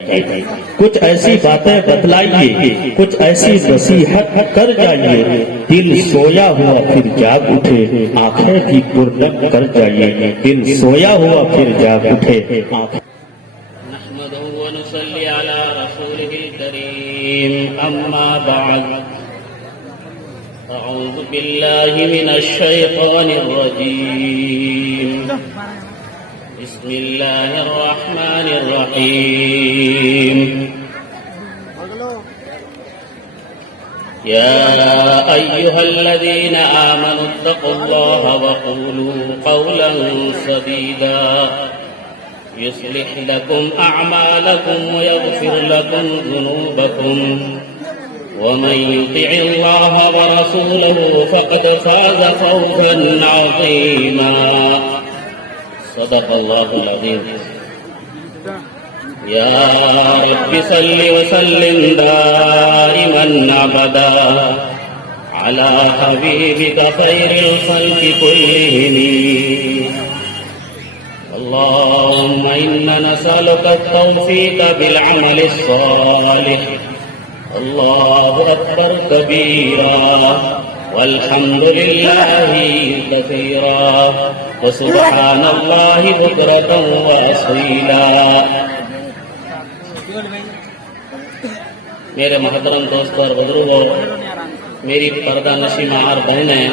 کچھ ایسی باتیں بتلائیے، کچھ ایسی نصیحت کر جائیے، دل سویا ہوا پھر جاگ اٹھے، آنکھیں بھی پرنم کر جائیے، دل سویا ہوا پھر جاگ اٹھے نحمده ونصلي على رسوله الكريم أما بعد أعوذ بالله من الشيطان الرجيم بسم الله الرحمن الرحيم يا أيها الذين آمنوا اتقوا الله وقولوا قولا سديدا يصلح لكم أعمالكم ويغفر لكم ذنوبكم ومن يطع الله ورسوله فقد فاز فوزا عظيما صدق الله العظيم يا رب صل وسلم دائما أبدا على حبيبك خير الخلق كلهم اللهم إنا نسألك التوفيق بالعمل الصالح الله أكبر كبيرا والحمد لله كثيرا وسبحان الله بكرة وأصيلا میرے محترم دوست اور بزرگوں، میری پردہ نشین اور بہنیں،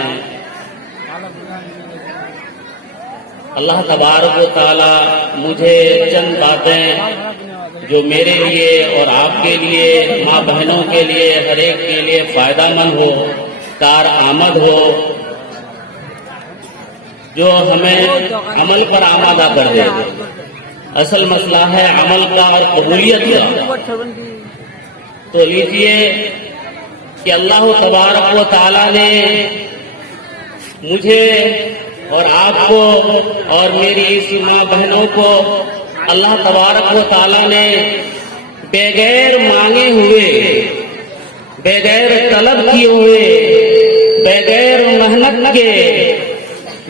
اللہ تبارک و تعالی مجھے چند باتیں جو میرے لیے اور آپ کے لیے، ماں بہنوں کے لیے، ہر ایک کے لیے فائدہ مند ہو، کارآمد ہو، جو ہمیں عمل پر آمادہ کر دے۔ اصل مسئلہ ہے عمل کا اور قبولیت کا۔ تو لیجئے کہ اللہ تبارک و تعالی نے مجھے اور آپ کو اور میری اس ماں بہنوں کو اللہ تبارک و تعالی نے بغیر مانگے ہوئے، بغیر طلب کیے ہوئے، بغیر محنت کے،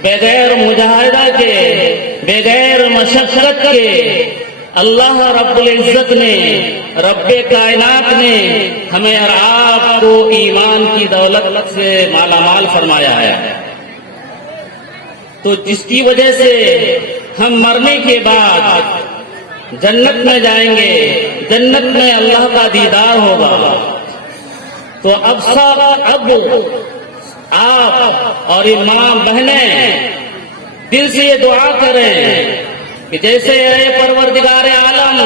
بغیر مجاہدہ کے، بغیر مشقت کے، اللہ رب العزت نے، رب کائنات نے ہمیں اور آپ کو ایمان کی دولت سے مالا مال فرمایا ہے۔ تو جس کی وجہ سے ہم مرنے کے بعد جنت میں جائیں گے، جنت میں اللہ کا دیدار ہوگا۔ تو اب آپ اور یہ ماں بہنیں دل سے یہ دعا کریں کہ جیسے اے پروردگار عالم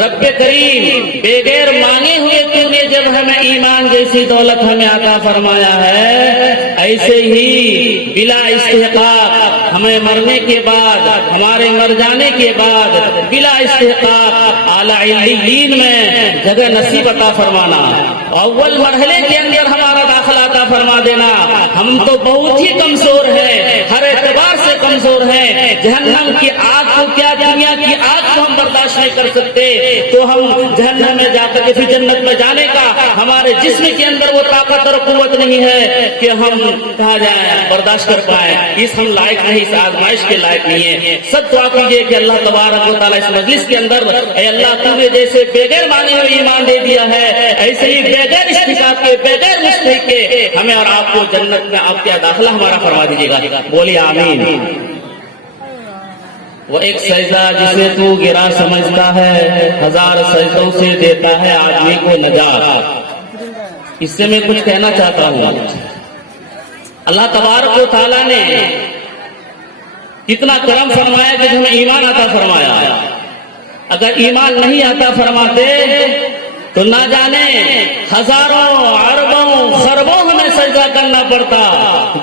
رب کریم بغیر مانگے ہوئے تو نے جب ہمیں ایمان جیسی دولت ہمیں عطا فرمایا ہے، ایسے ہی بلا استحقاق ہمیں مرنے کے بعد، ہمارے مر جانے کے بعد بلا استحقاق اعلی علیین میں جگہ نصیب عطا فرمانا، اول مرحلے کے اندر ہمارا داخلہ عطا فرما دینا۔ ہم تو بہت ہی کمزور ہیں، ہر اعتبار سے کمزور ہیں۔ جہنم کی آگ کو کیا، دنیا کی آگ کو ہم برداشت نہیں کر سکتے، تو ہم جہنم میں جا کر پھر جنت میں جانے کا ہمارے جسم کے اندر وہ طاقت اور قوت نہیں ہے کہ ہم کہاں جائیں، برداشت کر پائیں۔ اس ہم لائق نہیں، اس آزمائش کے لائق نہیں ہے۔ سب دعا کیجیے کہ اللہ تبارک و تعالیٰ اس مجلس کے اندر، اے اللہ تو نے جیسے بغیر مانے ہوئے ایمان دے دیا ہے، ایسے ہی بغیر استحقاق کے، بغیر مستحق کے ہمیں اور آپ کو جنت میں آپ کا داخلہ ہمارا فرما دیجیے گا۔ بولیے آمین۔ وہ ایک سجدہ جسے تو گرا سمجھتا ہے، ہزار سجدوں سے دیتا ہے آدمی کو نجات۔ اس سے میں کچھ کہنا چاہتا ہوں، اللہ تبارک و تعالیٰ نے کتنا کرم فرمایا کہ ہمیں ایمان عطا فرمایا۔ اگر ایمان نہیں عطا فرماتے تو نہ جانے ہزاروں، اربوں، خربوں ہمیں سجدہ کرنا پڑتا،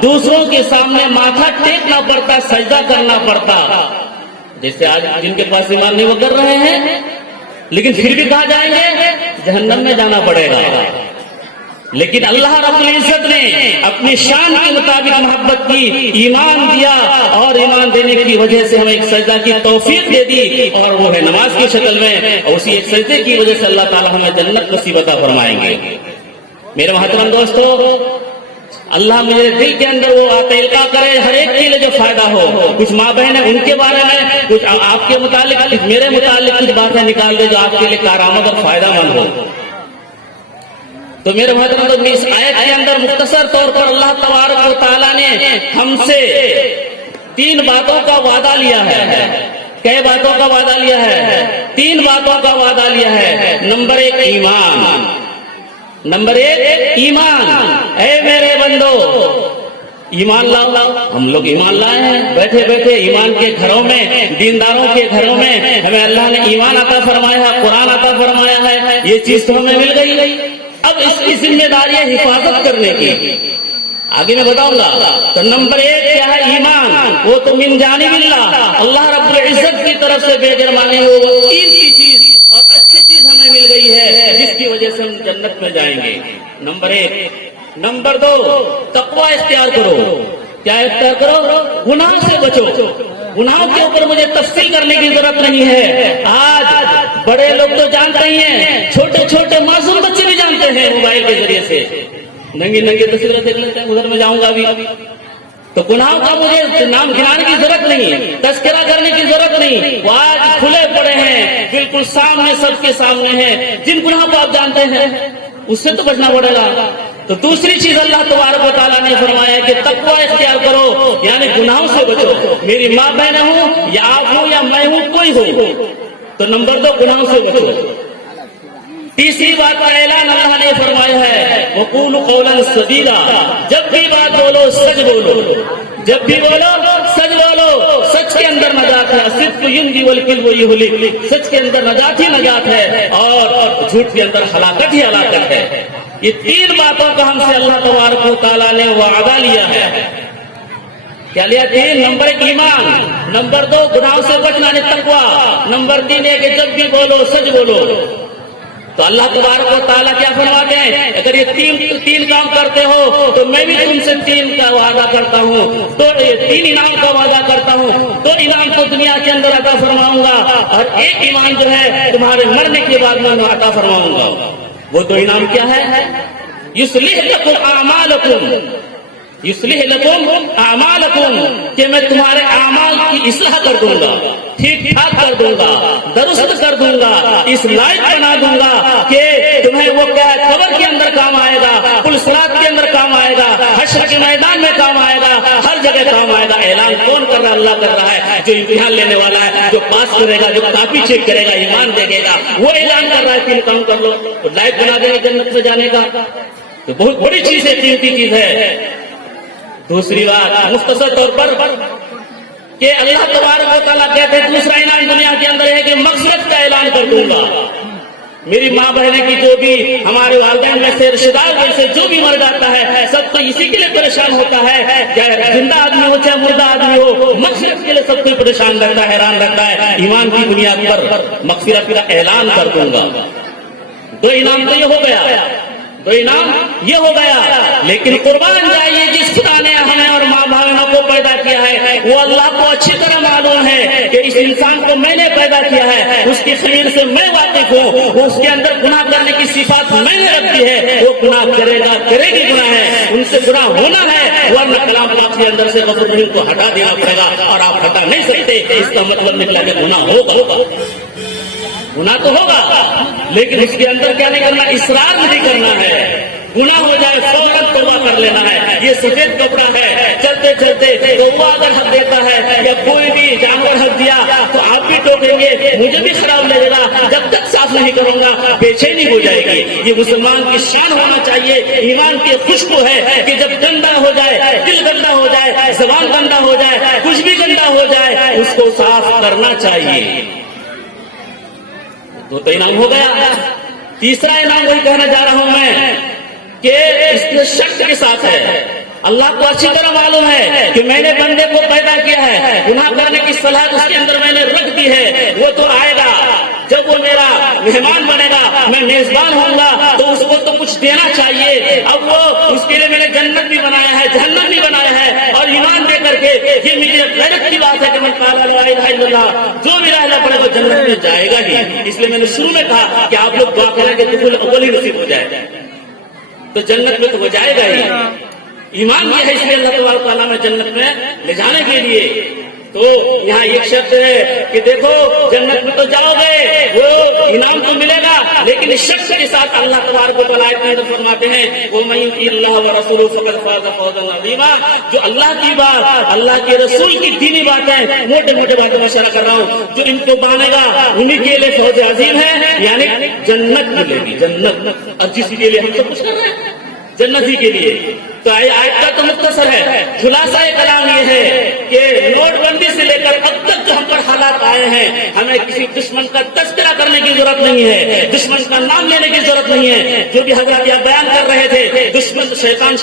دوسروں کے سامنے ماتھا ٹیکنا پڑتا، سجدہ کرنا پڑتا۔ جیسے آج جن کے پاس ایمان نہیں وہ کر رہے ہیں، لیکن پھر بھی کہاں جائیں گے؟ جہنم میں جانا پڑے گا۔ لیکن اللہ رب العزت نے اپنی شان کے مطابق محبت کی، ایمان دیا، اور ایمان دینے کی وجہ سے ہمیں ایک سجدہ کی توفیق دے دی، اور وہ ہے نماز کی شکل میں، اور اسی ایک سجدے کی وجہ سے اللہ تعالی ہمیں جنت نصیب عطا فرمائیں گے۔ میرے محترم دوستو، اللہ میرے دل کے اندر وہ القاء کرے ہر ایک کے لیے جو فائدہ ہو. کچھ ماں بہن ہیں ان کے بارے میں, کچھ آپ کے متعلق, کچھ میرے متعلق کچھ باتیں نکال دے جو آپ کے لیے کارآمد اور فائدہ مند ہو. تو میرے محترم اس آیت کے اندر مختصر طور پر اللہ تبارک و تعالیٰ نے ہم سے 3 باتوں کا وعدہ لیا ہے. کئی باتوں کا وعدہ لیا ہے؟ 3 باتوں کا وعدہ لیا ہے. نمبر 1 ایمان. نمبر 1 ایمان. اے میرے بندو ایمان لاؤ. ہم لوگ ایمان لائے ہیں, بیٹھے بیٹھے ایمان کے گھروں میں, دینداروں کے گھروں میں ہمیں اللہ نے ایمان عطا فرمایا ہے, قرآن عطا فرمایا ہے. یہ چیز تو ہمیں مل گئی. اب اس کی ذمہ داری ہے حفاظت کرنے کی. آگے میں بتاؤں گا. تو نمبر 1 کیا ہے؟ ایمان. وہ تو من جانب اللہ رب العزت کی طرف سے بے گرمانی ہو, وہ 3 کی چیز اور اچھی چیز ہمیں مل گئی ہے جس کی وجہ سے ہم جنت میں جائیں گے. نمبر 1. نمبر 2 تقوی اختیار کرو. کیا اختیار کرو؟ گناہ سے بچو. گناہوں کے اوپر مجھے تفصیل کرنے کی ضرورت نہیں ہے. آج بڑے لوگ تو جانتے ہی ہیں, چھوٹے چھوٹے معصوم بچے بھی جانتے ہیں موبائل کے ذریعے سے. ننگی ننگی تصویریں دیکھ لیتے ہیں, ادھر میں جاؤں گا ابھی. تو گناہوں کا مجھے نام گرانے کی ضرورت نہیں, تذکرہ کرنے کی ضرورت نہیں. وہ آج کھلے پڑے ہیں, بالکل سامنے, سب کے سامنے ہیں. جن گناہوں کو آپ جانتے ہیں اس سے تو بچنا پڑے گا. تو دوسری چیز اللہ تبارک و تعالیٰ نے فرمایا کہ تقوی اختیار کرو, یعنی گناہوں سے بچو. میری ماں بہن ہوں یا آپ ہوں یا میں ہوں, کوئی ہو. تو نمبر 2 گناہوں سے بچو. تیسری بات کا اعلان اللہ نے فرمایا ہے وقولوا قولا سدیدا. جب بھی بات بولو سچ بولو. جب بھی بولو سچ بولو. سچ کے اندر نجات ہے. صدق ینجی والکذب یہلک. سچ کے اندر نجات ہی نجات ہے اور جھوٹ کے اندر ہلاکت ہی ہلاکت ہے. یہ 3 باتوں کا ہم سے اللہ تبارک و تعالیٰ نے وعدہ لیا ہے. کیا لیا؟ 3. نمبر 1 ایمان. نمبر 2 گناہوں سے بچنا نے تقوی. نمبر 3 ہے کہ جب بھی بولو سچ بولو. تو اللہ تبارک و تعالیٰ کیا فرماتے ہیں؟ اگر یہ 3 کام کرتے ہو تو میں بھی تم سے 3 کا وعدہ کرتا ہوں. تو یہ 3 انعام کا وعدہ کرتا ہوں. 2 انعام کو دنیا کے اندر عطا فرماؤں گا اور 1 ایمان جو ہے تمہارے مرنے کے بعد میں عطا فرماؤں گا. وہ 2 انعام کیا ہے؟ یصلح لکم اعمالکم. یصلح لکم اعمالکم, کہ میں تمہارے اعمال کی اصلاح کر دوں گا, ٹھیک ٹھاک کر دوں گا, درست کر دوں گا, اس لائق بنا دوں گا کہ تمہیں وہ کیا قبر کے اندر کام آئے گا, پل صراط کے اندر کام آئے گا, حشر کے میدان میں کام آئے گا, ہر جگہ کام آئے گا. اعلان کون کر رہا ہے؟ اللہ کر رہا ہے. جو امتحان لینے والا ہے, جو پاس کرے گا, جو کاپی چیک کرے گا, ایمان دیکھے گا, وہ اعلان کر رہا ہے 3 کام کر لو تو لائق بنا دے گا جنت میں جانے کا. تو بہت بڑی چیز ہے, قیمتی چیز ہے. دوسری بات مختصر طور پر کہ اللہ تبارک و تعالیٰ کہتے ہیں دوسرا انعام دنیا کے اندر ہے کہ مغفرت کا اعلان کر دوں گا. میری ماں بہنیں کی جو بھی ہمارے والدین میں سے رشتے دار میں سے جو بھی مر جاتا ہے سب تو اسی کے لیے پریشان ہوتا ہے, چاہے زندہ آدمی ہو چاہے مردہ آدمی ہو, مغفرت کے لیے سب کوئی پریشان رہتا ہے, حیران رہتا ہے. ایمان کی بنیاد پر مغفرت کا اعلان کر دوں گا. 2 انعام تو یہ ہو گیا, 2 انعام یہ ہو گیا. لیکن قربان جائیے جس خدا نے ہمیں اور ماں بہنوں کو پیدا کیا ہے وہ اللہ کو اچھی طرح معلوم ہے کہ اس انسان کو میں نے پیدا کیا ہے, اس کی خمیر سے میں واقف ہوں, اس کے اندر گناہ کرنے کی صفات میں نے رکھی ہے. وہ گناہ کرے گا, کرے گی, گناہ ہے, ان سے گناہ ہونا ہے, ورنہ کلام پاک کے اندر سے غفور رحیم کو ہٹا دینا پڑے گا اور آپ ہٹا نہیں سکتے. اس کا مطلب نکلا کہ گناہ ہوگا. گناہ تو ہوگا لیکن اس کے اندر کیا نہیں کرنا, اصرار نہیں کرنا ہے. گناہ ہو جائے فوراً توبہ کر لینا ہے. یہ سفید کپڑا ہے, چلتے چلتے وہ اگر حق دیتا ہے یا کوئی بھی جانور حق دیا تو آپ بھی ٹوکیں گے, مجھے بھی خراب لگے گا, جب تک صاف نہیں کروں گا بے چینی ہو جائے گی. یہ مسلمان کی شان ہونا چاہیے, ایمان کی خوشبو ہے کہ جب گندا ہو جائے, دل گندا ہو جائے, زبان گندا ہو جائے, کچھ بھی گندا ہو جائے, اس کو صاف کرنا چاہیے. 2 تو انعام ہو گیا. تیسرا انعام وہی کہنا جا رہا ہوں میں کہ اس کے شک کے ساتھ ہے. اللہ کو اچھی طرح معلوم ہے کہ میں نے بندے کو پیدا کیا ہے, گناہ کرنے کی صلاحیت اس کے اندر میں نے رکھ دی ہے. وہ تو آئے گا, جب وہ میرا مہمان بنے گا, میں میزبان ہوں گا, تو اس کو تو کچھ دینا چاہیے. اب وہ اس کے لیے میں نے جنت بھی بنایا ہے, جہنم بھی بنایا ہے, اور ایمان دے کر کے یہ میری غیرت کی بات ہے کہ میں قال لا الہ الا اللہ, جو بھی لا الہ پڑے گا جنت میں جائے گا ہی. اس لیے میں نے شروع میں کہا کہ آپ لوگ دعا کریں کہ دخول اول ہی نصیب ہو جائے, تو جنت میں تو وہ جائے گا ہی. ایمان یہ ہے، اس لیے اللہ تبارک و تعالیٰ نے جنت میں لے جانے کے لیے۔ تو یہاں ایک شرط ہے کہ دیکھو جنت میں تو جاؤ گے، وہ انعام تو ملے گا، لیکن اس شخص کے ساتھ اللہ تبارک و تعالیٰ فرماتے ہیں وَمَن يُطِعِ اللَّهَ وَرَسُولَهُ فَقَدْ فَازَ فَوْزًا عَظِيمًا۔ جو اللہ کی بات، اللہ کے رسول کی دینی باتیں، موٹے موٹے باتیں میں شرح کر رہا ہوں، جو ان کو مانے گا انہی کے لیے فوز عظیم ہے، یعنی جنت ملے گی، جنت۔ اور جس کے لیے ہم سب کچھ کر رہے ہیں جنت ہی کے لیے۔ تو آیت کا تو مختصر ہے، خلاصہ کلام یہ ہے کہ نوٹ بندی سے لے کر اب تک جو ہم پر حالات آئے ہیں، ہمیں کسی دشمن کا تذکرہ کرنے کی ضرورت نہیں ہے، دشمن کا نام لینے کی ضرورت نہیں ہے۔ جو بھی حضرات یہاں بیان کر رہے تھے دشمن شیطان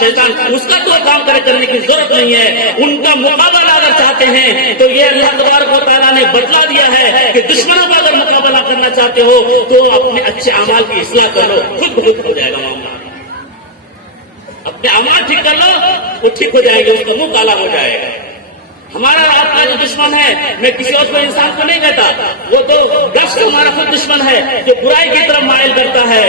اس کا تو کام کرنے کی ضرورت نہیں ہے۔ ان کا مقابلہ اگر چاہتے ہیں تو یہ اللہ تبارک و تعالیٰ نے بتلا دیا ہے کہ دشمنوں کا اگر مقابلہ کرنا چاہتے ہو تو اپنے اچھے اعمال کی اصلاح کر لو، خود بخود ہو جائے گا معاملہ۔ اپنے اعمال ٹھیک کر لو، وہ ٹھیک ہو جائے گا، اس کا منہ کالا ہو جائے گا۔ ہمارا آپ کا جو دشمن ہے، میں کسی اور کو انسان کو نہیں کہتا، وہ تو نفس ہمارا خود دشمن ہے، جو برائی کی طرف مائل کرتا ہے،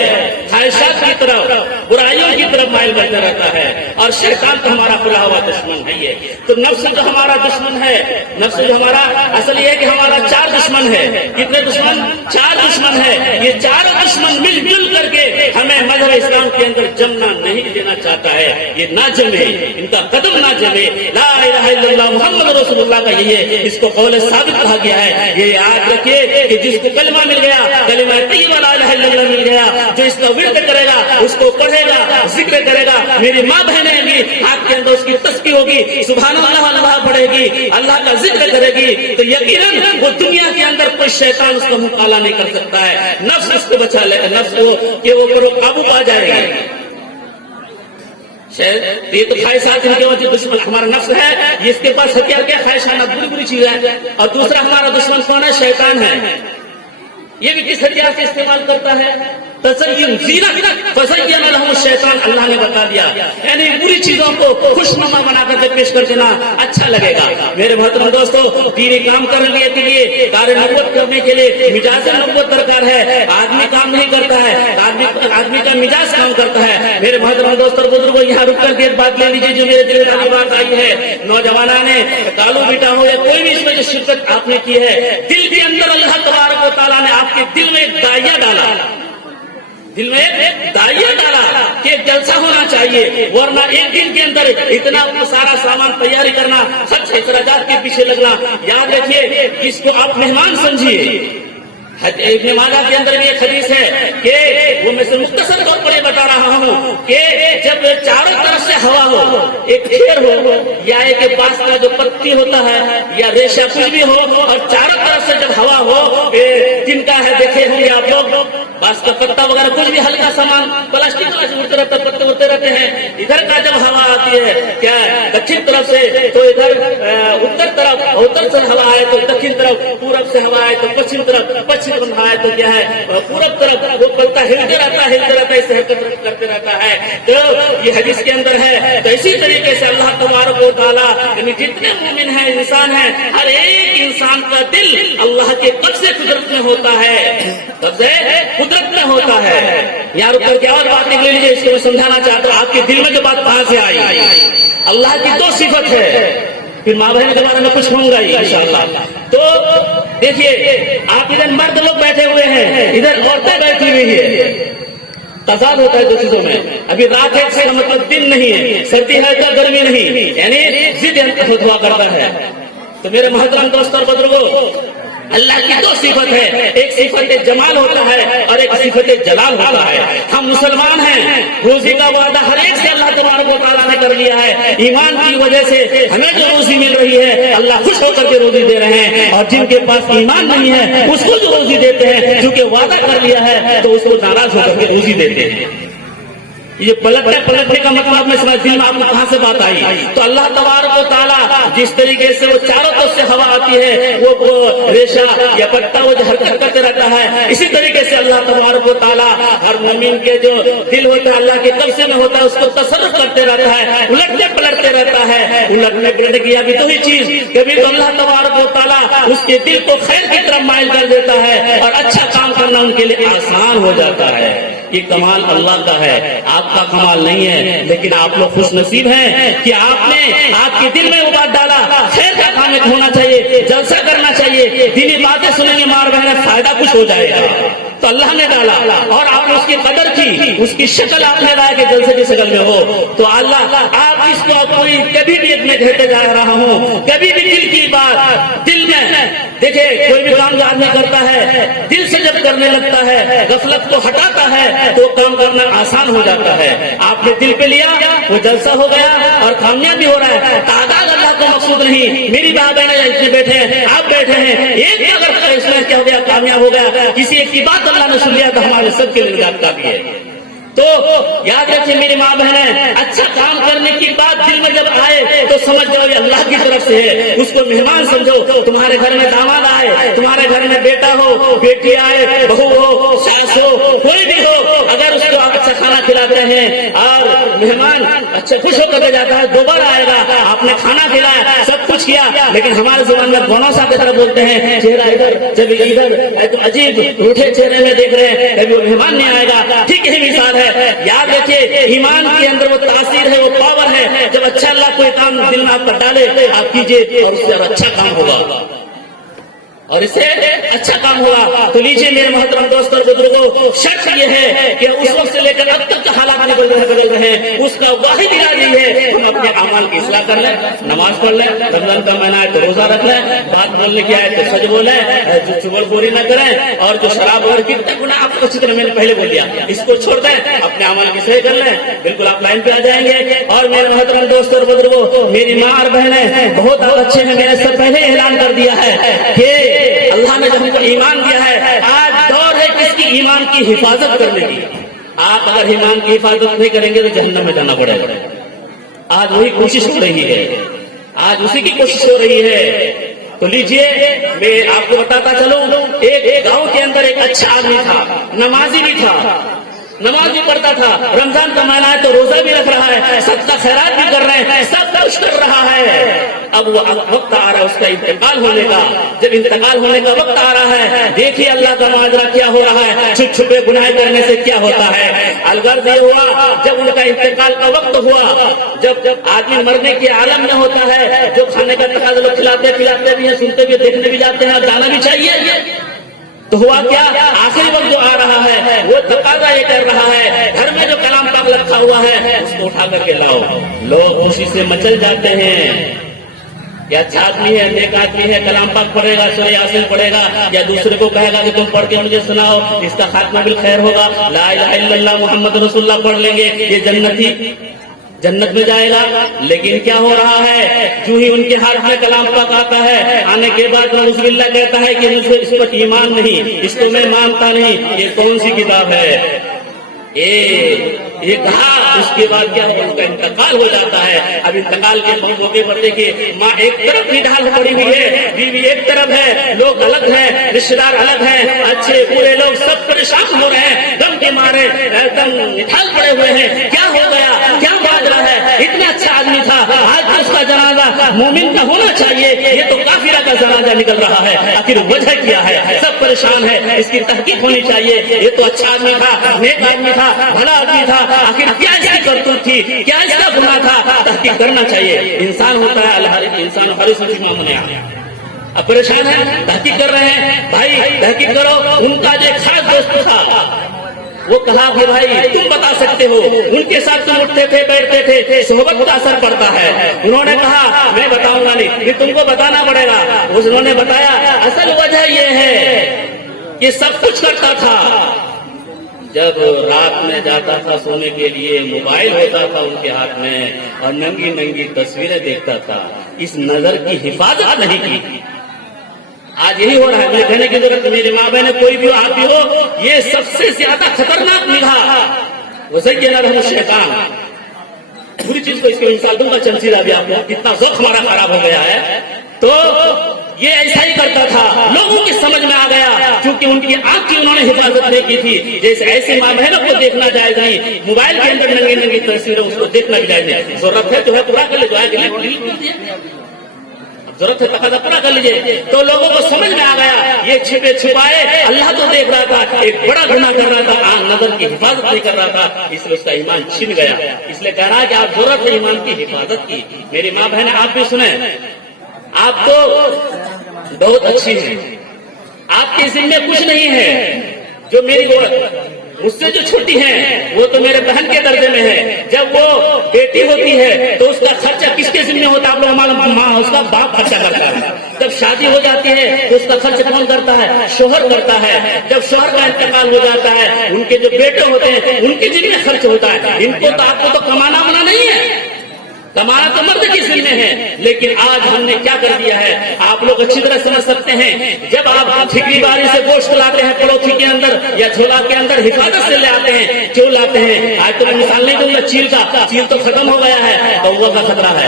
خواہشات کی طرف، برائیوں کی طرف مائل کرتا رہتا ہے، اور شیطان تو ہمارا کھلا ہوا دشمن ہے یہ۔ تو نفس جو ہمارا دشمن ہے، نفس جو ہمارا، اصل یہ ہے کہ ہمارا 4 دشمن ہے۔ کتنے دشمن؟ 4 دشمن ہے۔ یہ چاروں دشمن مل جل کر کے ہمیں مذہب اسلام کے اندر جمنا نہیں دینا چاہتا ہے۔ یہ نہ جمے، ان کا قدم نہ جمے۔ لا الہ الا اللہ محمد رسول اللہ کا یہ ہے، اس کو قول ثابت کہا گیا ہے۔ یہ یاد رکھیے کہ جس کو کلمہ مل گیا، کلمہ طیبہ لا الہ الا اللہ مل گیا، جو اس کا ورد کرے گا، اس کو پڑھے گا، ذکر کرے گا، میری ماں بہنیں ہیں گی، آپ کے اندر اس کی تسبیح ہوگی، سبحان اللہ اللہ پڑھے گی، اللہ کا ذکر کرے گی، تو یقیناً وہ دنیا کے اندر کوئی شیطان اس کا منہ کالا نہیں کر سکتا ہے۔ نفس اس کو بچا لے، نفس کو کہ وہ قابو پا جائے گا۔ یہ تو خواہشات ان کے وجہ دشمن ہمارا نفس ہے، یہ اس کے پاس ہتھیار کیا؟ خواہشات، بری بری چیزیں ہیں۔ اور دوسرا ہمارا دشمن کون ہے؟ شیطان ہے۔ یہ بھی کس ہتھیار سے استعمال کرتا ہے؟ تزین فزین لهم الشیطان، اللہ نے بتا دیا، یعنی بری چیزوں کو خوشنما بنا کر پیش کر دینا اچھا لگے گا۔ میرے محترم دوستو، دینی کام کرنے کے لیے، کار نبوت کرنے کے لیے مجاز نبوت درکار ہے۔ آدمی کام نہیں کرتا ہے، آدمی کا مجاز کام کرتا ہے۔ میرے محترم دوستو بزرگوں، یہاں رک کر کے بات لے لیجیے جو میرے دل میں بات آئی ہے۔ نوجوانوں نے کالو بیٹا ہو یا کوئی بھی اس میں جو شرکت آپ نے کی ہے، دل کے اندر اللہ تبارک و تعالیٰ نے آپ کے دل میں ایک دائیا ڈالا، دل میں دائیا ڈالا کہ جلسہ ہونا چاہیے، ورنہ ایک دن کے اندر اتنا سارا سامان تیاری کرنا، خرچ اخراجات کے پیچھے لگنا۔ یاد رکھیے، اس کو آپ مہمان سمجھیے۔ ابن ماجہ کے اندر بھی ایک حدیث ہے کہ وہ میں سے مختصر طور پر بتا رہا ہوں کہ جب چاروں طرف سے ہوا ہو، ایک کھیر ہو یا ایک بانس کا جو پتی ہوتا ہے یا ریشہ کچھ بھی ہو، اور چاروں طرف سے جب ہوا ہو، جن کا ہے دیکھے ہوں گے آپ لوگ، بانس کا پتا وغیرہ کچھ بھی ہلکا سامان پلاسٹک کا اڑتے رہتا، پتے اڑتے رہتے ہیں۔ ادھر کا جب ہوا آتی ہے کیا دکھن طرف سے، تو ادھر اتر طرف، اتر سے ہوا آئے تو دکھن طرف، پورب سے ہوا آئے تو پچھم طرف، پچھم ہے تو کیا ہے پورب طرف وہ پلتا ہلتے رہتا ہے، اس سے حرکت کرتے رہتا ہے۔ تو یہ حدیث کے اندر ہے۔ تو اسی طریقے سے اللہ تبارک و تعالیٰ یعنی جتنے مومن ہیں، انسان ہیں، ہر ایک انسان کا دل اللہ کے قبضے قدرت میں ہوتا ہے، قبضے قدرت میں ہوتا ہے۔ یہاں رک کر کے اور بات نکل لیجیے، اس کو میں سمجھانا چاہتا ہوں۔ آپ کے دل میں جو بات کہاں سے آئی؟ اللہ کی 2 صفت ہے، پھر ماں بہن کے بارے میں کچھ ہوں گا انشاءاللہ۔ تو دیکھیے، آپ ادھر مرد لوگ بیٹھے ہوئے ہیں، ادھر عورتیں بیٹھی ہوئی ہیں، تضاد ہوتا ہے 2 چیزوں میں۔ ابھی رات ہے اس کا مطلب دن نہیں ہے، سردی ہے تو گرمی نہیں، یعنی ضد ہوا کرتا ہے۔ تو میرے محترم دوستوں اور بزرگوں، اللہ کی 2 صفت ہے، ایک صفت جمال ہوتا ہے اور ایک صفت جلال ہوتا ہے۔ ہم مسلمان ہیں، روزی کا وعدہ ہر ایک سے اللہ تبارک و تعالیٰ نے کر لیا ہے۔ ایمان کی وجہ سے ہمیں جو روزی مل رہی ہے، اللہ خوش ہو کر کے روزی دے رہے ہیں، اور جن کے پاس ایمان نہیں ہے اس کو جو روزی دیتے ہیں، کیونکہ وعدہ کر لیا ہے تو اس کو ناراض ہو کر کے روزی دیتے ہیں۔ یہ پلٹنے کا مطلب میں سمجھ دل میں آپ کو کہاں سے بات آئی؟ تو اللہ تبارک و تعالیٰ جس طریقے سے وہ چاروں طرف سے ہوا آتی ہے، وہ ریشہ یا پتا وہ جو حرکت کرتے رہتا ہے، اسی طریقے سے اللہ تبارک و تعالیٰ ہر مومن کے جو دل ہوتا ہے اللہ کے قبضے میں ہوتا ہے، اس کو تصرف کرتے رہتا ہے، الٹتے پلٹتے رہتا ہے۔ الٹنے پلٹنے کی ابھی تو ہی چیز، کبھی تو اللہ تبارک و تعالیٰ اس کے دل کو خیر کی طرف مائل کر دیتا ہے، اور اچھا کام کرنا ان کے لیے آسان ہو جاتا ہے۔ یہ کمال اللہ کا ہے، آپ کا کمال نہیں ہے، لیکن آپ لوگ خوش نصیب ہیں کہ آپ نے آپ کے دل میں وہ بات ڈالا خیر کا کام ایک ہونا چاہیے، جلسہ کرنا چاہیے، دینی باتیں سنیں گے مار بہن فائدہ کچھ ہو جائے گا، تو اللہ نے ڈالا اور آپ نے اس کی قدر کی، اس کی شکل آپ نے لایا کہ جلسے کی شکل میں ہو، تو اللہ آپ اس کو کوئی کبھی بھی اپنے گھرتے جا رہا ہوں، کبھی بھی دل کی بات دل میں دیکھیں، کوئی بھی کام جو آدمی کرتا ہے دل سے جب کرنے لگتا ہے، غفلت کو ہٹاتا ہے تو کام کرنا آسان ہو جاتا ہے۔ آپ نے دل پہ لیا، وہ جلسہ ہو گیا اور کامیاب بھی ہو رہا ہے۔ تعداد اللہ کو مقصود نہیں، میری بہن بہنیں بیٹھے ہیں، آپ بیٹھے ہیں، ایک بھی اگر فیصلہ کیا ہو گیا، کامیاب ہو گیا، کسی ایک کی بات اللہ نے سن لیا تو ہمارے سب کے لیے نجات کافی ہے۔ تو یاد رکھیں میری ماں بہنیں، اچھا کام کرنے کی بات دل میں جب آئے تو سمجھ جاؤ یہ اللہ کی طرف سے ہے، اس کو مہمان سمجھو۔ تمہارے گھر میں داماد آئے، تمہارے گھر میں بیٹا ہو، بیٹی آئے، بہو ہو، ساس ہو، کوئی بھی ہو، اگر اس کو آپ اچھا کھانا کھلاتے ہیں اور مہمان اچھا خوش ہو کر جاتا ہے، دوبارہ آئے گا، آپ نے کھانا کھلایا، سب کچھ کیا، لیکن ہمارے زبان میں دونوں صاحب کی طرح بولتے ہیں، چہرہ ادھر جب ادھر عجیب روٹھے چہرے میں دیکھ رہے ہیں، کبھی وہ مہمان نہیں آئے گا۔ ٹھیک یہی مثال ہے، یاد رکھیے ایمان کے اندر وہ تاثیر ہے، وہ پاور ہے، جب اچھا اللہ کوئی کام دل میں آپ پر ڈالے آپ کیجئے اور اس سے اچھا کام ہوگا اور اس سے اچھا کام ہوا۔ تو لیجیے میرے محترم دوست اور بزرگوں، شرط یہ ہے کہ اس وقت سے لے کر اب تک حالات میں بدل رہے ہیں، اس کا واحد علاج یہ ہے ہم اپنے اعمال کی اصلاح کر لیں، نماز پڑھ لیں، رمضان کا مہینہ ہے تو روزہ رکھ لیں، بات بولنے کی آئے تو سچ بولیں، جو چغل خوری نہ کریں، اور جو شراب اور کتنے گناہ آپ کو اچھی طرح میں نے پہلے بول دیا، اس کو چھوڑ دیں، اپنے اعمال کی صحیح کر لیں، بالکل آپ لائن پہ آ جائیں گے۔ اور میرے محترم دوست اور بزرگوں، میری ماں اور بہنیں بہت اچھے ہیں، میں نے سب پہلے اعلان کر دیا ہے کہ اللہ نے جب ہم کو ایمان دیا ہے، آج دور ہے کس کی ایمان کی حفاظت کرنے کی۔ آپ اگر ایمان کی حفاظت نہیں کریں گے تو جہنم میں جانا پڑے گا۔ آج وہی کوشش ہو رہی ہے، آج اسی کی کوشش ہو رہی ہے۔ تو لیجئے میں آپ کو بتاتا چلوں، ایک گاؤں کے اندر ایک اچھا آدمی تھا، نمازی بھی تھا، نماز بھی پڑھتا تھا، رمضان کا مہینہ ہے تو روزہ بھی رکھ رہا ہے، صدقہ خیرات بھی کر رہے ہیں، سب کچھ کر رہا ہے۔ اب وہ وقت آ رہا ہے اس کا انتقال ہونے کا، جب انتقال ہونے کا وقت آ رہا ہے، دیکھیے اللہ کا معاذرہ کیا ہو رہا ہے، چھپ چھپے گناہ کرنے سے کیا ہوتا ہے۔ الغرض یہ ہوا جب ان کا انتقال کا وقت ہوا، جب آدمی مرنے کے عالم میں ہوتا ہے، جو کھانے کا تقاضا لوگ کھلاتے پلاتے بھی ہیں، سنتے بھی، دیکھنے بھی جاتے ہیں اور جانا بھی چاہیے، تو ہوا کیا، آخری وقت جو آ رہا ہے وہ تقاضا یہ کر رہا ہے، گھر میں جو کلام پاک رکھا ہوا ہے اس کو اٹھا کر کے لاؤ۔ لوگ خوشی سے مچل جاتے ہیں، یا اچھا آدمی ہے، نیک آدمی ہے، کلام پاک پڑھے گا، سورہ یاسین پڑھے گا، یا دوسرے کو کہے گا کہ تم پڑھ کے مجھے سناؤ، اس کا خاتمہ بالخیر ہوگا، لا الہ الا اللہ محمد رسول اللہ پڑھ لیں گے، یہ جنت میں جائے گا۔ لیکن کیا ہو رہا ہے، جو ہی ان کے ہاتھ میں کلام پاک آتا ہے، آنے کے بعد نعوذ باللہ کہتا ہے کہ مجھے اس پر ایمان نہیں، اس کو میں مانتا نہیں، یہ کون سی کتاب ہے، یہ کہا۔ اس کے بعد کیا ہے، ان کا انتقال ہو جاتا ہے۔ اب انتقال کے موقع پر دیکھیے، ماں ایک طرف نڈھال پڑی ہوئی ہے، بیوی ایک طرف ہے، لوگ الگ ہیں، رشتے دار الگ ہیں، اچھے برے لوگ سب پریشان ہو رہے ہیں، دم کے مارے ایک دم نڈھال پڑے ہوئے ہیں، کیا ہو گیا، کیا بات رہا ہے، اتنا اچھا آدمی تھا، آج اس کا جنازہ مومن کا ہونا چاہیے، یہ تو کافرہ کا جنازہ نکل رہا ہے، آخر وجہ کیا ہے، سب پریشان ہے، اس کی تحقیق ہونی چاہیے، یہ تو اچھا آدمی تھا، نیک آدمی تھا، بھلا آدمی تھا، آخر کیا اس کی کرتوت تھی، کیا اس کا گناہ تھا، تحقیق کرنا چاہیے۔ انسان ہوتا ہے انسان ہر اس معاملے میں اب پریشان ہے، تحقیق کر رہے ہیں، بھائی تحقیق کرو۔ ان کا جو ایک خاص دوست تھا، وہ کہا کہ بھائی تم بتا سکتے ہو، ان کے ساتھ تم اٹھتے تھے بیٹھتے تھے، صحبت کا اثر پڑتا ہے۔ انہوں نے کہا میں بتاؤں گا نہیں، پھر تم کو بتانا پڑے گا۔ انہوں نے بتایا اصل وجہ یہ ہے کہ سب کچھ کرتا تھا، جب رات میں جاتا تھا سونے کے لیے، موبائل ہوتا تھا ان کے ہاتھ میں اور ننگی ننگی تصویریں دیکھتا تھا، اس نظر کی حفاظت نہیں کی۔ آج یہی ہو رہا ہے، مجھے کہنے کی ضرورت، میری ماں بہن کوئی بھی آپ بھی ہو، یہ سب سے زیادہ خطرناک نگاہ وزین لهم الشیطان۔ پوری چیز کو اس کو مثال دوں گا، چند چیز ابھی آپ کو، کتنا ذوق ہمارا خراب ہو گیا ہے۔ تو یہ ایسا ہی کرتا تھا، لوگوں کی سمجھ میں آ گیا، کیونکہ ان کی آنکھ کی انہوں نے حفاظت نہیں کی تھی۔ جیسے ایسی ماں بہنوں کو دیکھنا جائز نہیں، موبائل کے اندر ننگی ننگی تصویریں اس کو دیکھنا بھی جائز نہیں، ضرورت ہے جو ہے پورا کر لے، جو ہے ڈیلیٹ کر دیا۔ ضرورت ہے تقاضا پورا کر لیجیے. تو لوگوں کو سمجھ میں آ گیا یہ چھپے چھپائے اللہ تو دیکھ رہا تھا, ایک بڑا گناہ کر رہا تھا, آنکھ نظر کی حفاظت نہیں کر رہا تھا, اس لیے اس کا ایمان چھن گیا. اس لیے کہہ رہا ہے کہ آپ ضرورت ہے ایمان کی حفاظت کی. میری ماں بہن آپ بھی سنیں, آپ تو بہت اچھی ہیں, آپ کے ذمہ کچھ نہیں ہے. جو میری مجھ سے جو چھوٹی ہیں وہ تو میرے بہن کے درجے میں ہے. جب وہ بیٹی ہوتی ہے تو اس کا خرچہ کس کے ذمہ ہوتا ہے؟ آپ لوگ ہمارا ماں اس کا باپ خرچہ کرتا ہے. جب شادی ہو جاتی ہے تو اس کا خرچ کون کرتا ہے؟ شوہر کرتا ہے. جب شوہر کا انتقال ہو جاتا ہے ان کے جو بیٹے ہوتے ہیں ان کے ذمہ خرچ ہوتا ہے. ان کو تو آپ کو تو کمانا ہونا نہیں ہے, کمانا تو مرد کی ذمہ ہے. لیکن آج ہم نے کیا کر دیا ہے آپ لوگ اچھی طرح سمجھ سکتے ہیں. جب آپ ٹھیکری باری سے گوشت لاتے ہیں پڑوسی کے اندر یا جھولا کے اندر حفاظت سے لے آتے ہیں, کیوں لاتے ہیں؟ آج تو میں مثال نہیں دوں گا چیل کا, چیل تو ختم ہو گیا ہے, کوا کا خطرہ ہے.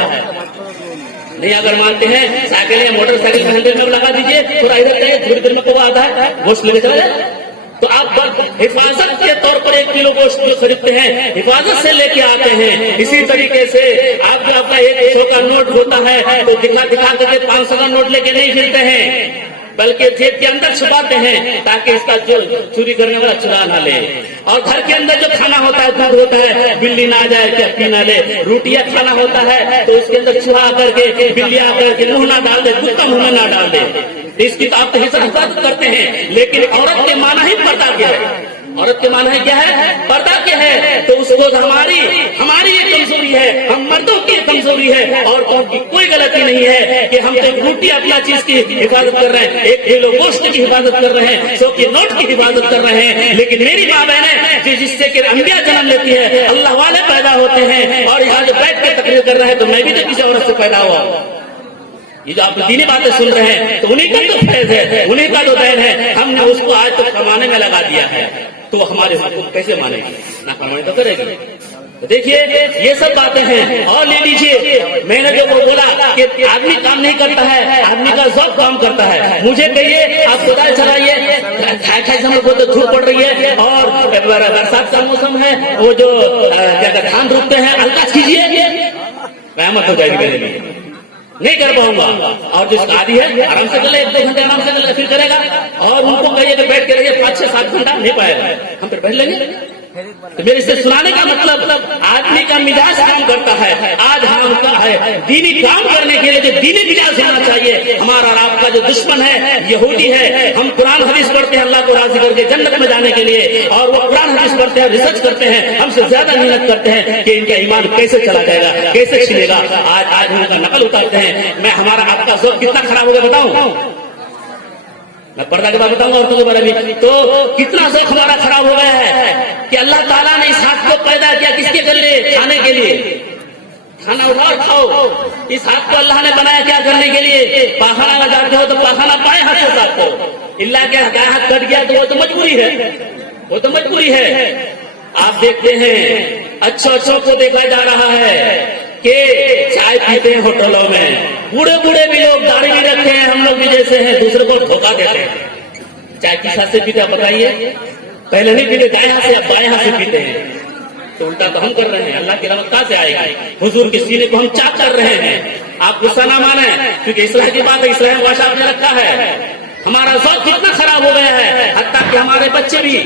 نہیں اگر مانتے ہیں سائیکل یا موٹر سائیکل میں ہینڈل میں لگا دیجیے, تھوڑا ادھر جائے, تھوڑی دیر میں کوا آتا ہے, گوشت لے کے چلا جائے. تو آپ حفاظت کے طور پر 1 کلو گوشت جو خریدتے ہیں حفاظت سے لے کے آتے ہیں. اسی طریقے سے آپ جو اپنا ایک چھوٹا نوٹ ہوتا ہے تو دکھا کر کے 500 کا نوٹ لے کے نہیں پھرتے ہیں, بلکہ جیب کے اندر چھپاتے ہیں تاکہ اس کا جو چوری کرنے والا چرا نہ لے. اور گھر کے اندر جو کھانا ہوتا ہے دودھ ہوتا ہے, بلی نہ آ جائے کیا پی نہ لے. روٹیاں کھانا ہوتا ہے تو اس کے اندر چوہا کر کے بلی آ کر کے منہ نہ ڈال دے, کتا منہ نہ ڈال دے. اس کی تو آپ حفاظت کرتے ہیں. لیکن عورت کے معنی ہی پردہ کیا ہے؟ عورت کے معنی کیا ہے؟ پردہ کیا ہے؟ تو اس کو ہماری یہ کمزوری ہے, ہم مردوں کی کمزوری ہے, عورتوں کی کوئی غلطی نہیں ہے کہ ہم ایک روٹی اپنا چیز کی حفاظت کر رہے ہیں, 1 کلو گوشت کی حفاظت کر رہے ہیں, 100 کے نوٹ کی حفاظت کر رہے ہیں. لیکن میری ماں بہنیں جس سے کہ انبیاء جنم لیتی ہے, اللہ والے پیدا ہوتے ہیں, اور یہاں جو بیٹھ کے تقریر کر رہے ہیں تو میں بھی تو کسی عورت سے پیدا ہوا ہوں. یہ جو آپ دینی باتیں سن رہے ہیں تو انہیں کا تو فیض ہے, انہیں کا تو دین ہے. ہم نے اس کو آج تک کمانے میں لگا دیا ہے تو ہمارے حقوق کیسے مانے گی؟ نہ کمانے تو کرے گی. تو دیکھیے یہ سب باتیں ہیں. اور لے لیجیے, میں نے جو وہ بولا کہ آدمی کام نہیں کرتا ہے, آدمی کا ذوق کام کرتا ہے. مجھے کہیے آپ خدا چلائیے, ہم لوگ تو دھوپ پڑ رہی ہے اور برسات کا موسم ہے, وہ جو دھان روکتے ہیں ہلکا کیجیے, قیامت ہو جائے گی میرے لیے, نہیں کر پاؤں گا. اور جو عادی ہے آرام سے کر لے, 1-2 گھنٹے آرام سے کر لے, پھر کرے گا. اور ان کو کہیے کہ بیٹھ کے رہیے 5-6-7 گھنٹہ, نہیں پائے گا, ہم پھر بیٹھ لیں گے. تو میرے سے سنانے کا مطلب آدمی کا مزاج کام کرتا ہے. آج ہم کا ہے دینی کام کرنے کے لیے جو دینی مزاج ہونا چاہیے. ہمارا اور آپ کا جو دشمن ہے یہودی ہے. ہم قرآن حدیث پڑھتے ہیں اللہ کو راضی کر کے جنت میں جانے کے لیے, اور وہ قرآن حدیث پڑھتے ہیں, ریسرچ کرتے ہیں, ہم سے زیادہ محنت کرتے ہیں کہ ان کا ایمان کیسے چلا جائے گا, کیسے چھنے گا. آج ان کا نقل اتارتے ہیں. میں ہمارا آپ کا ذوق کتنا خراب ہو گیا بتاؤں, میں پردہ کے بعد بتاؤں گا عورتوں کے بارے میں. تو کتنا ذوق ہمارا خراب ہو گیا ہے کہ اللہ تعالیٰ نے اس ہاتھ کو پیدا کیا کس کے لیے؟ کھانے کے لیے. کھانا اٹھاؤ کھاؤ. اس ہاتھ کو اللہ نے بنایا کیا کرنے کے لیے؟ پاخانہ میں جاتے ہو تو پاخانہ بائیں ہاتھ سے صاف کرو. اللہ کے ہاتھ کٹ گیا تو وہ تو مجبوری ہے, وہ تو مجبوری ہے. آپ دیکھتے ہیں اچھوں کو دیکھا جا رہا ہے کہ چائے پیتے ہیں ہوٹلوں میں, بوڑھے بھی لوگ داڑھی بھی رکھتے ہیں, ہم لوگ بھی جیسے ہیں دوسرے کو دھوکہ دیتے ہیں. چائے کس ہاتھ سے پیتے بتائیے؟ پہلے نہیں پیتے دائیں ہاتھ سے, اب بائیں ہاتھ سے پیتے ہیں. تو الٹا تو ہم کر رہے ہیں. اللہ کی رحمت کہاں سے آئے گی؟ حضور کے سینے کو ہم چاک کر رہے ہیں. آپ غصہ نہ مانیں کیونکہ اصلاح کی بات ہے, اصلاح واشا آپ نے رکھا ہے. ہمارا ذوق کتنا خراب ہو گیا ہے, حتیٰ کہ ہمارے بچے بھی,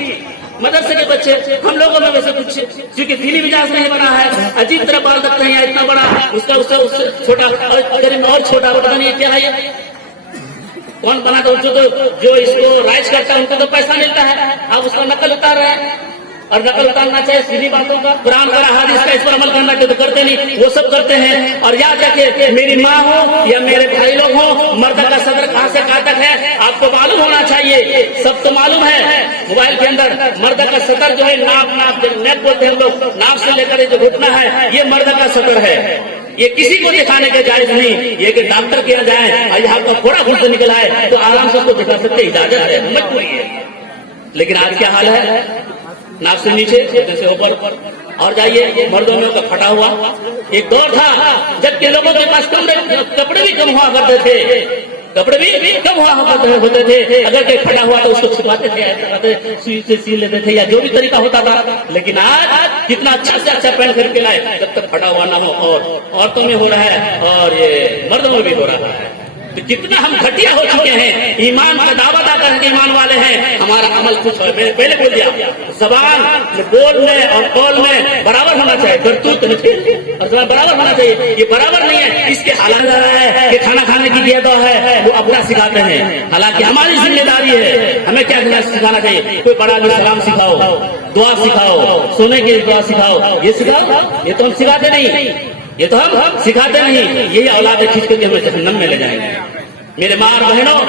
مدرسے کے بچے, ہم لوگوں میں ویسے کچھ کیونکہ دینی مزاج نہیں بنا ہے, عجیب طرح بال رکھتے ہیں, اتنا بڑا اس کا اس سے چھوٹا اور چھوٹا, پتا نہیں کیا ہے یہ کون بنا تھا. جو اس کو رائج کرتا ہے ان کو تو پیسہ ملتا ہے, آپ اس کا نقل اتار رہے ہیں. اور نقل اتارنا چاہیے سیدھی باتوں کا, قرآن کا حدیث کا اس پر عمل کرنا چاہیے تو کرتے نہیں, وہ سب کرتے ہیں. اور یاد رکھیے میری ماں ہو یا میرے بھائی لوگ ہوں, مرد کا صدر کہاں سے کہاں تک ہے آپ کو معلوم ہونا چاہیے. سب تو معلوم ہے موبائل کے اندر مرد کا صدر جو ہے ناپ نیک بولتے ہیں لوگ, ناپ سے لے کر جو گھٹنا ہے یہ مرد کا صدر ہے. یہ کسی کو دکھانے کے جائز نہیں. یہ کہ ڈاکٹر کے یہاں جائیں اور یہاں کا تھوڑا گھٹ نکلا ہے تو آرام سے اس کو دکھا سکتے, اجازت ہے, مجبوری ہے. لیکن آج کیا حال ہے, ناک سے نیچے جیسے اوپر, اور جائیے مردوں میں کا پھٹا ہوا. ایک دور تھا جب کہ لوگوں کے پاس کپڑے بھی کم ہوا کرتے تھے, کپڑے بھی کم ہوا ہوتے تھے. اگر کوئی پھٹا ہوا تو اس کو چھپاتے تھے, سوئی سے سی لیتے تھے یا جو بھی طریقہ ہوتا تھا. لیکن آج کتنا اچھا سے اچھا پہن کر کے لائے, جب تک پھٹا ہوا نہ ہو. اور عورتوں میں ہو رہا ہے اور یہ مردوں میں بھی ہو رہا ہے. تو کتنا ہم گھٹیا ہو چکے ہیں. ایمان کا دعویٰ کر کے ایمان والے ہیں, ہمارا عمل کچھ ہے. میں نے پہلے بول دیا, زبان بول میں اور قول میں برابر ہونا چاہیے, کرتوت اور زبان برابر ہونا چاہیے. یہ برابر نہیں ہے. اس کے حالات ہے کہ کھانا کھانے کی یہ دعا ہے وہ اپنا سکھاتے ہیں, حالانکہ ہماری ذمہ داری ہے ہمیں کیا سکھانا چاہیے. کوئی بڑا سلام سکھاؤ, دعا سکھاؤ, سونے کی دعا سکھاؤ, یہ سکھاؤ. یہ تو ہم سکھاتے نہیں, یہ تو ہم سکھاتے نہیں. یہی اولاد کھینچ کر کے ہمیں جہنم میں لے جائیں گے. میرے ماں اور بہنوں,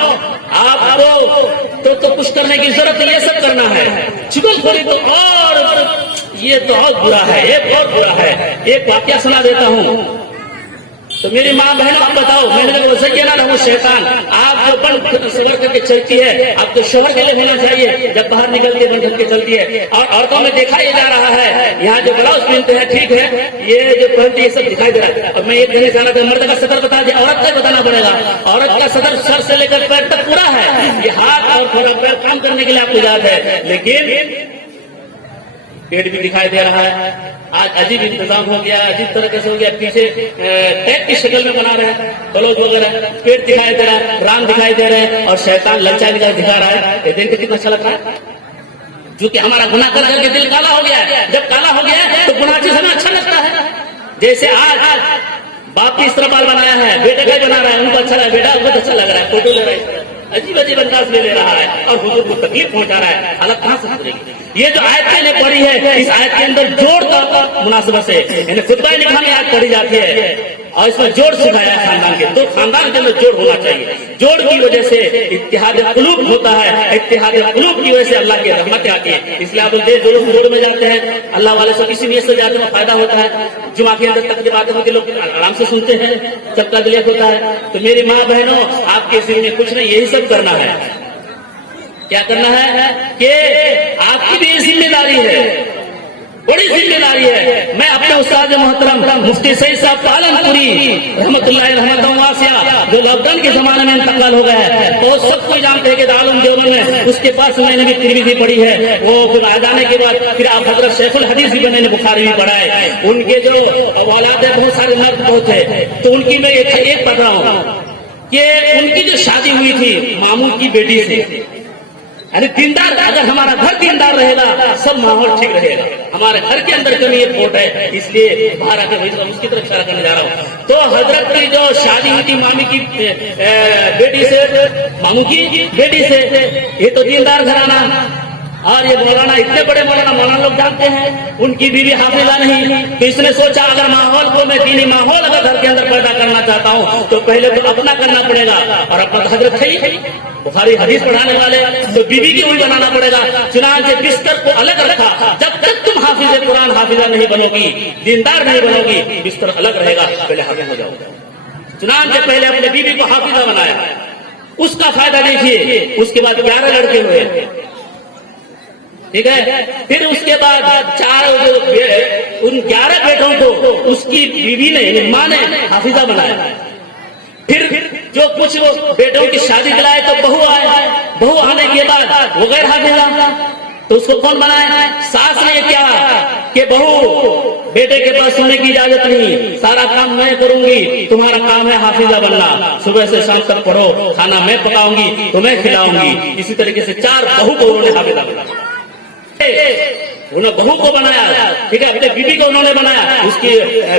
آپ کو تو کچھ کرنے کی ضرورت نہیں, یہ سب کرنا ہے. چگل خوری تو اور یہ تو اور برا ہے, یہ بہت برا ہے. ایک واقعہ سنا دیتا ہوں. تو میری ماں بہن آپ بتاؤ, میں نے وہ زینا رہا شیطان, آپ جو بند سور کر کے چلتی ہے آپ کو شوہر کے لیے ہونا چاہیے. جب باہر نکلتی ہے بند کر کے چلتی ہے. اور عورتوں میں دیکھا یہ جا رہا ہے, یہاں جو بلاؤز پہنتے ہیں ٹھیک ہے, یہ جو پہنتی ہے سب دکھائی دے رہا ہے. اور میں یہ کہنا چاہ رہا تھا, مرد کا صدر بتا دیا, عورت کا بتانا پڑے گا. عورت کا صدر سر سے لے کر پیر تک پورا ہے. یہ ہاتھ اور تھوڑا پیر کام کرنے کے لیے آپ کو یاد ہے, لیکن پیٹ بھی دکھائی دے رہا ہے. آج عجیب انتظام ہو گیا, عجیب طریقے سے ہو گیا. پیچھے ٹیپ کی شکل میں بنا رہے ہیں بلوز وغیرہ, پیٹ دکھائی دے رہا ہے, رام دکھائی دے رہے ہیں, اور شیطان للچا دکھا رہا ہے. یہ دیکھ کے کتنا اچھا لگتا ہے, جو کہ ہمارا گناہ کر کر کے دل کالا ہو گیا ہے. جب کالا ہو گیا ہے تو گناہ چیز ہمیں اچھا لگتا ہے. جیسے آج باپ کی اس طرح بال بنایا ہے, بیٹے کا بنا رہا ہے, ان کو اچھا لگا, بیٹا بہت اچھا لگ رہا ہے, فوٹو لے رہا ہے, عجیب عجیب انداز میں لے رہا ہے, اور حضور کو تکلیف پہنچا رہا ہے. حالت کہاں سے گزرے گی. یہ جو آیتیں نے پڑھی ہے, اس آیت کے اندر جوڑ کا مناسبت سے یعنی خطبہ نکاح میں آیت پڑھی جاتی ہے, اور اس میں جوڑ سکھایا ہے خاندان کے. تو خاندان کے اندر جوڑ ہونا چاہیے. جوڑ کی وجہ سے اتحاد قلوب ہوتا ہے, اتحاد قلوب کی وجہ سے اللہ کی رحمتیں آتی ہیں. اس لیے آپ جو لوگ روڈ میں جاتے ہیں اللہ والے سے کسی نیت سے جاتے ہیں فائدہ ہوتا ہے. جمعہ کے اندر تقریبات ہوتی ہے, لوگ آرام سے سنتے ہیں, سب کا دلیت ہوتا ہے. تو میری ماں بہنوں, آپ کے ذمہ کچھ نہیں, یہی سب کرنا ہے. کیا کرنا ہے کہ آپ کی بھی ذمہ داری ہے, بڑی ذمہ داری ہے. میں اپنے استاد محترم مفتی سعید صاحب پالن پوری رحمۃ اللہ رحمۃ واسعہ, جو لاک ڈاؤن کے زمانے میں انتقال ہو گیا ہے, تو سب کو جانتے ہیں کہ دارالعلوم دیوبند میں اس کے پاس میں نے بھی ترمذی پڑھی ہے. وہ پھر آ جانے کے بعد پھر آپ حضرت شیخ الحدیث بھی میں نے بخاری بھی پڑھا ہے. ان کے جو اولاد ہے بہت سارے مرد بہت ہے, تو ان کی میں ایک پڑھ رہا ہوں کہ ان کی جو شادی ہوئی تھی ماموں کی بیٹی سے, یعنی دیندار, اگر ہمارا گھر دیندار رہے گا سب ماحول ٹھیک رہے گا. ہمارے گھر کے اندر کمی ایک کھوٹ ہے, اس لیے باہر آ کے اس کی طرف اشارہ کرنے جا رہا ہوں. تو حضرت کی جو شادی ہوئی تھی مامی کی بیٹی سے, ماموں کی بیٹی سے, یہ تو دیندار گھرانہ, اور یہ مولانا اتنے بڑے مولانا لوگ جانتے ہیں, ان کی بیوی حافظہ نہیں. تو اس نے سوچا اگر ماحول کو میں دینی ماحول اگر گھر کے اندر پیدا کرنا چاہتا ہوں تو پہلے تو اپنا کرنا پڑے گا. اور اپنا حضرت تھی بخاری حدیث پڑھانے والے, تو بیوی کی بھی بنانا پڑے گا. چنانچہ بستر کو الگ رکھا, جب تک تم حافظ قرآن حافظہ نہیں بنو گی, دیندار نہیں بنو گی, بستر الگ رہے گا, پہلے حافظ ہو جاؤ. چنانچہ پہلے اپنے بیوی کو حافظہ بنایا, اس کا فائدہ دیکھیے. اس کے بعد 11 لڑکے ہوئے, ٹھیک ہے. پھر اس کے بعد ان 11 بیٹوں کو اس کی بیوی نے, ماں نے حافظہ بنایا. پھر جو کچھ وہ بیٹوں کی شادی دلائے تو بہو آئے, بہو آنے کے بعد وہ غیر حافظہ, تو اس کو کون بنائے؟ ساس نے کیا کہ بہو بیٹے کے پاس سونے کی اجازت نہیں, سارا کام میں کروں گی, تمہارا کام ہے حافظہ بننا, صبح سے شام تک پڑھو, کھانا میں پکاؤں گی, تمہیں کھلاؤں گی. اسی طریقے سے 4 بہو کو انہوں نے حافظہ بنایا. انہوں نے بہو کو بنایا, ٹھیک ہے, اپنے بیوی کو انہوں نے بنایا, اس کی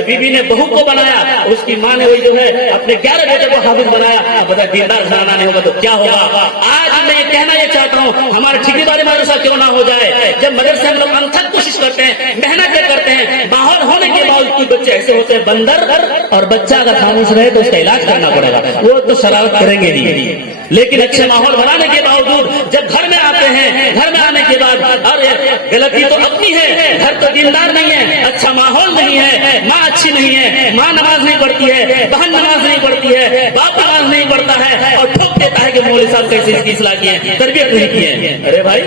بیوی نے بہو کو بنایا, اس کی ماں نے وہی جو ہے اپنے 11 بیٹے کو حافظ بنایا. اب بتا دیندار گھرانہ نہیں ہوگا تو کیا ہوگا؟ آج میں یہ کہنا یہ چاہتا ہوں, ہمارے ٹھیکیداری مدرسہ کیوں نہ ہو جائے. جب مدرسے ہم لوگ انتھک کوشش کرتے ہیں, محنت کرتے ہیں, ماحول ہونے کے باوجود بچے ایسے ہوتے ہیں بندر, اور بچہ اگر خاموش رہے تو اس کا علاج کرنا پڑے گا, وہ تو شرارت کریں گے نہیں. لیکن اچھے ماحول بنانے کے باوجود جب گھر میں آتے ہیں, گھر میں آنے کے بعد ارے غلطی تو اپنی ہے, گھر تو دیندار نہیں ہے, اچھا ماحول نہیں ہے, ماں اچھی نہیں ہے, ماں نماز نہیں پڑھتی ہے, بہن نماز نہیں پڑھتی ہے, باپ نماز نہیں پڑھتا ہے, اور ٹھوک دیتا ہے کہ مولوی صاحب کیسے اس کی اصلاح کی ہے, تربیت نہیں کی ہے. ارے بھائی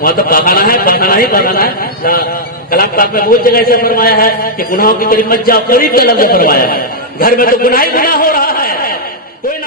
وہاں تو پاخانہ ہے, پاخانہ ہی پاخانہ ہے. کلام پاک میں بہت جگہ ایسا فرمایا ہے کہ گناہوں کے قریب مت جاؤ, قریب کے لفظ فرمایا ہے. گھر میں تو گناہ ہی گناہ ہو رہا ہے, کوئی